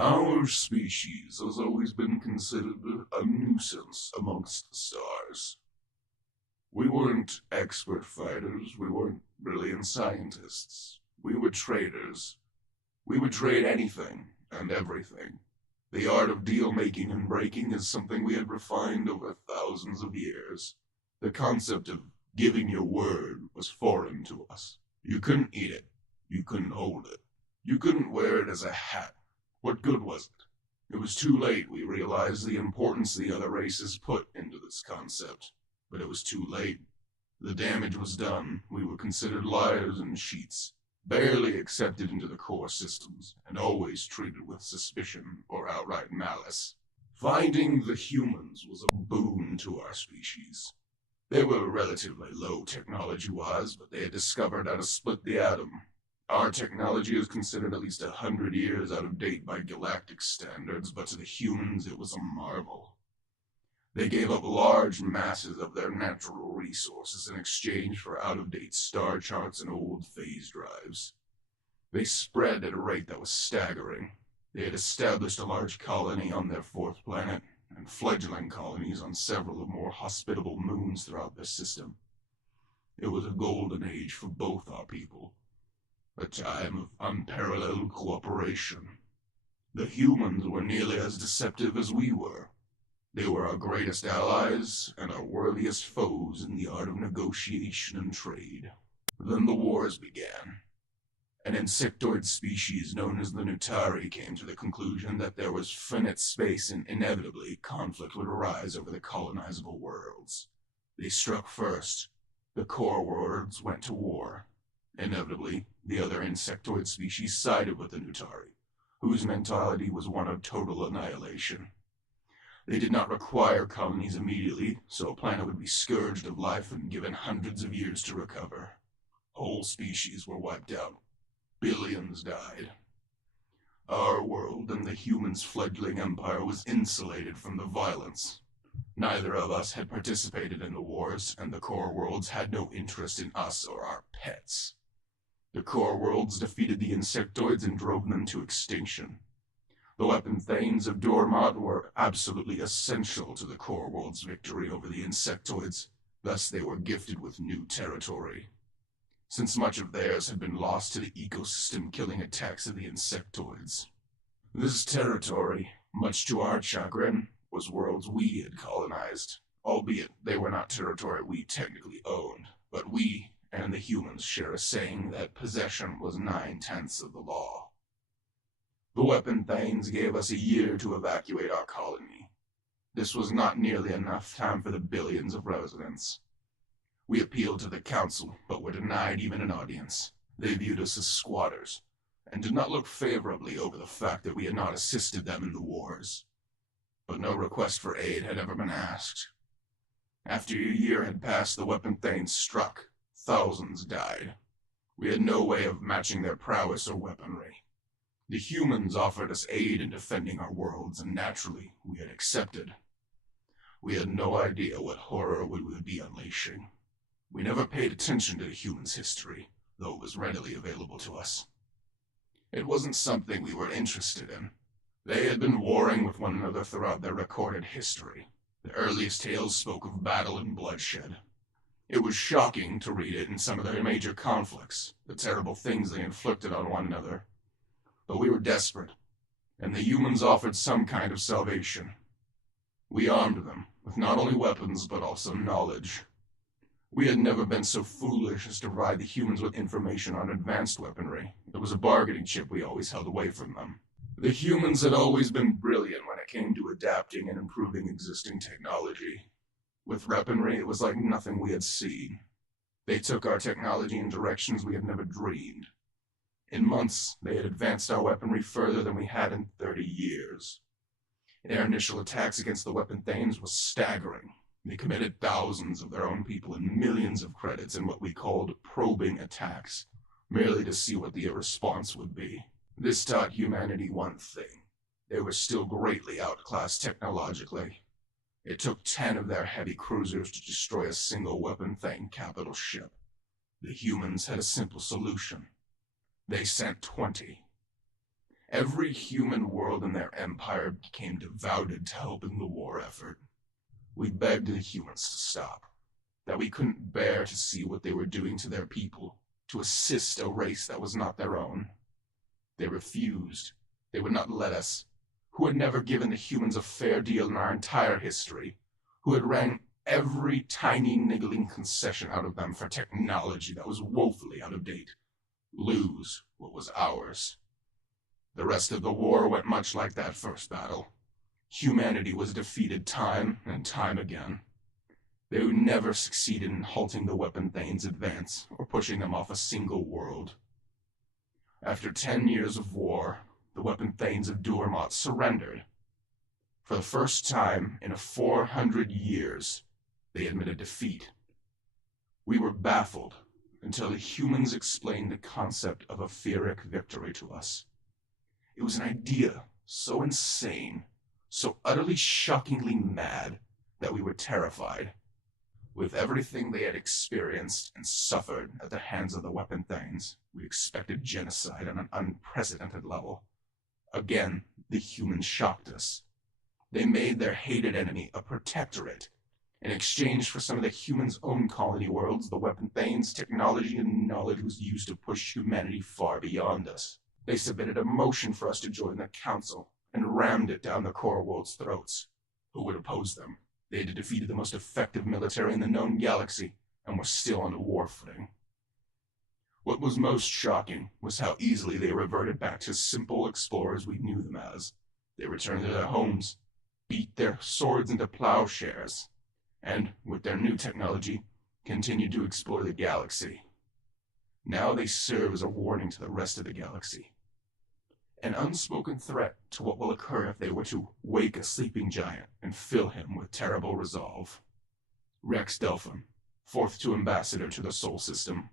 Our species has always been considered a nuisance amongst the stars. We weren't expert fighters, we weren't brilliant scientists. We were traders. We would trade anything and everything. The art of deal-making and breaking is something we had refined over thousands of years. The concept of giving your word was foreign to us. You couldn't eat it. You couldn't hold it. You couldn't wear it as a hat. What good was it? It was too late we realized the importance the other races put into this concept. But it was too late. The damage was done. We were considered liars and cheats, barely accepted into the core systems, and always treated with suspicion or outright malice. Finding the humans was a boon to our species. They were relatively low technology-wise, but they had discovered how to split the atom. Our technology is considered at least 100 years out of date by galactic standards, but to the humans it was a marvel. They gave up large masses of their natural resources in exchange for out-of-date star charts and old phase drives. They spread at a rate that was staggering. They had established a large colony on their fourth planet, and fledgling colonies on several of more hospitable moons throughout their system. It was a golden age for both our people, a time of unparalleled cooperation. The humans were nearly as deceptive as we were. They were our greatest allies and our worthiest foes in the art of negotiation and trade. Then the wars began. An insectoid species known as the Nutari came to the conclusion that there was finite space and inevitably conflict would arise over the colonizable worlds. They struck first. The core worlds went to war. Inevitably, the other insectoid species sided with the Nutari, whose mentality was one of total annihilation. They did not require colonies immediately, so a planet would be scourged of life and given hundreds of years to recover. Whole species were wiped out. Billions died. Our world and the humans' fledgling empire was insulated from the violence. Neither of us had participated in the wars, and the core worlds had no interest in us or our pets. The core worlds defeated the insectoids and drove them to extinction. The weapon thanes of Dormont were absolutely essential to the core world's victory over the insectoids, thus they were gifted with new territory. Since much of theirs had been lost to the ecosystem-killing attacks of the insectoids. This territory, much to our chagrin, was worlds we had colonized, albeit they were not territory we technically owned, but we and the humans share a saying that possession was 9/10 of the law. The weapon thanes gave us a year to evacuate our colony. This was not nearly enough time for the billions of residents. We appealed to the council, but were denied even an audience. They viewed us as squatters, and did not look favorably over the fact that we had not assisted them in the wars. But no request for aid had ever been asked. After a year had passed, the weapon thanes struck. Thousands died. We had no way of matching their prowess or weaponry. The humans offered us aid in defending our worlds, and naturally, we had accepted. We had no idea what horror we would be unleashing. We never paid attention to the humans' history, though it was readily available to us. It wasn't something we were interested in. They had been warring with one another throughout their recorded history. The earliest tales spoke of battle and bloodshed. It was shocking to read it in some of their major conflicts, the terrible things they inflicted on one another. But we were desperate, and the humans offered some kind of salvation. We armed them with not only weapons, but also knowledge. We had never been so foolish as to provide the humans with information on advanced weaponry. It was a bargaining chip we always held away from them. The humans had always been brilliant when it came to adapting and improving existing technology. With weaponry, it was like nothing we had seen. They took our technology in directions we had never dreamed. In months, they had advanced our weaponry further than we had in 30 years. Their initial attacks against the weapon thanes was staggering. They committed thousands of their own people and millions of credits in what we called probing attacks, merely to see what the response would be. This taught humanity one thing. They were still greatly outclassed technologically. It took 10 of their heavy cruisers to destroy a single weapon thane capital ship. The humans had a simple solution. They sent 20. Every human world in their empire became devoted to helping the war effort. We begged the humans to stop, that we couldn't bear to see what they were doing to their people, to assist a race that was not their own. They refused. They would not let us, who had never given the humans a fair deal in our entire history, who had wrung every tiny niggling concession out of them for technology that was woefully out of date, lose what was ours. The rest of the war went much like that first battle. Humanity was defeated time and time again. They would never succeed in halting the weapon Thanes' advance or pushing them off a single world. After 10 years of war, the weapon Thanes of Durmot surrendered. For the first time in 400 years, they admitted defeat. We were baffled until the humans explained the concept of a Pyrrhic victory to us. It was an idea so insane, so utterly shockingly mad, that we were terrified. With everything they had experienced and suffered at the hands of the weapon Thanes, we expected genocide on an unprecedented level. Again, the humans shocked us. They made their hated enemy a protectorate. In exchange for some of the humans' own colony worlds, the weapon Thanes' technology and knowledge was used to push humanity far beyond us. They submitted a motion for us to join the council, and rammed it down the core world's throats. Who would oppose them? They had defeated the most effective military in the known galaxy, and were still on a war footing. What was most shocking was how easily they reverted back to simple explorers we knew them as. They returned to their homes, beat their swords into plowshares, and, with their new technology, continued to explore the galaxy. Now they serve as a warning to the rest of the galaxy. An unspoken threat to what will occur if they were to wake a sleeping giant and fill him with terrible resolve. Rex Delphim, 4th to Ambassador to the Sol System,